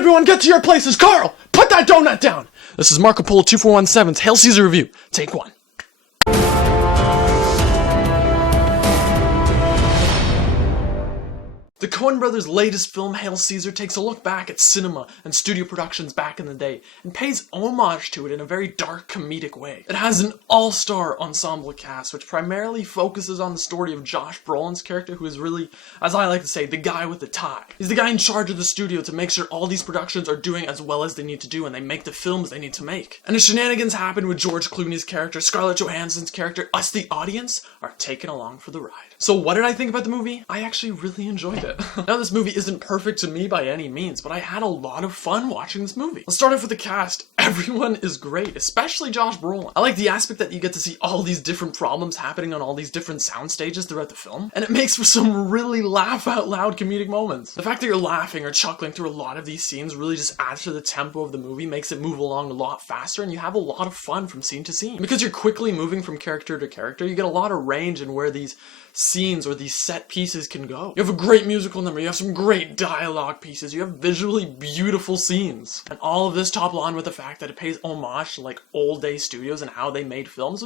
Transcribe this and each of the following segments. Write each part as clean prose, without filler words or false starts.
everyone get to your places. Carl, put that donut down. This is Marco Polo 2417's Hail Caesar review. Take one. The Coen Brothers' latest film, Hail Caesar, takes a look back at cinema and studio productions back in the day and pays homage to it in a very dark, comedic way. It has an all-star ensemble cast, which primarily focuses on the story of Josh Brolin's character, who is really, as I like to say, the guy with the tie. He's the guy in charge of the studio to make sure all these productions are doing as well as they need to do and they make the films they need to make. And the shenanigans happen with George Clooney's character, Scarlett Johansson's character, us the audience are taken along for the ride. So what did I think about the movie? I actually really enjoyed it. Now, this movie isn't perfect to me by any means, but I had a lot of fun watching this movie. Let's start off with the cast. Everyone is great, especially Josh Brolin. I like the aspect that you get to see all these different problems happening on all these different sound stages throughout the film, and it makes for some really laugh-out-loud comedic moments. The fact that you're laughing or chuckling through a lot of these scenes really just adds to the tempo of the movie, makes it move along a lot faster, and you have a lot of fun from scene to scene. Because you're quickly moving from character to character, you get a lot of range in where these scenes or these set pieces can go. You have a great musical number, you have some great dialogue pieces, you have visually beautiful scenes. And all of this topped on with the fact that it pays homage to like old day studios and how they made films.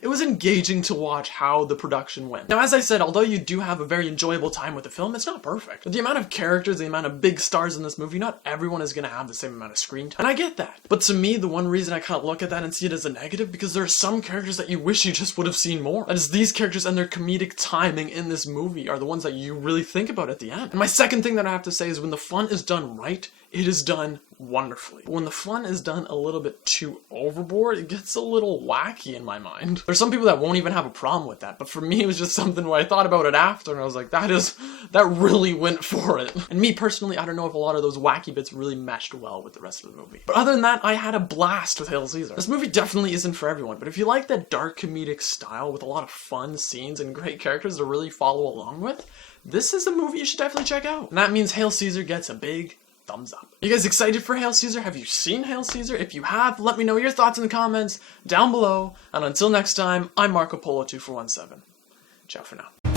It was engaging to watch how the production went. Now, as I said, although you do have a very enjoyable time with the film, it's not perfect. With the amount of characters, the amount of big stars in this movie, not everyone is gonna have the same amount of screen time. And I get that. But to me, the one reason I kind of look at that and see it as a negative, because there are some characters that you wish you just would have seen more. That is, these characters and their comedic timing in this movie are the ones that you really think about at the end. And my second thing that I have to say is when the fun is done right, it is done wonderfully. When the fun is done a little bit too overboard, it gets a little wacky in my mind. There's some people that won't even have a problem with that, but for me it was just something where I thought about it after and I was like, that really went for it. And me personally, I don't know if a lot of those wacky bits really meshed well with the rest of the movie. But other than that, I had a blast with Hail Caesar. This movie definitely isn't for everyone, but if you like that dark comedic style with a lot of fun scenes and great characters to really follow along with, this is a movie you should definitely check out. And that means Hail Caesar gets a big thumbs up. You guys excited for Hail Caesar? Have you seen Hail Caesar? If you have, let me know your thoughts in the comments down below. And until next time, I'm Marco Polo 2417. Ciao for now.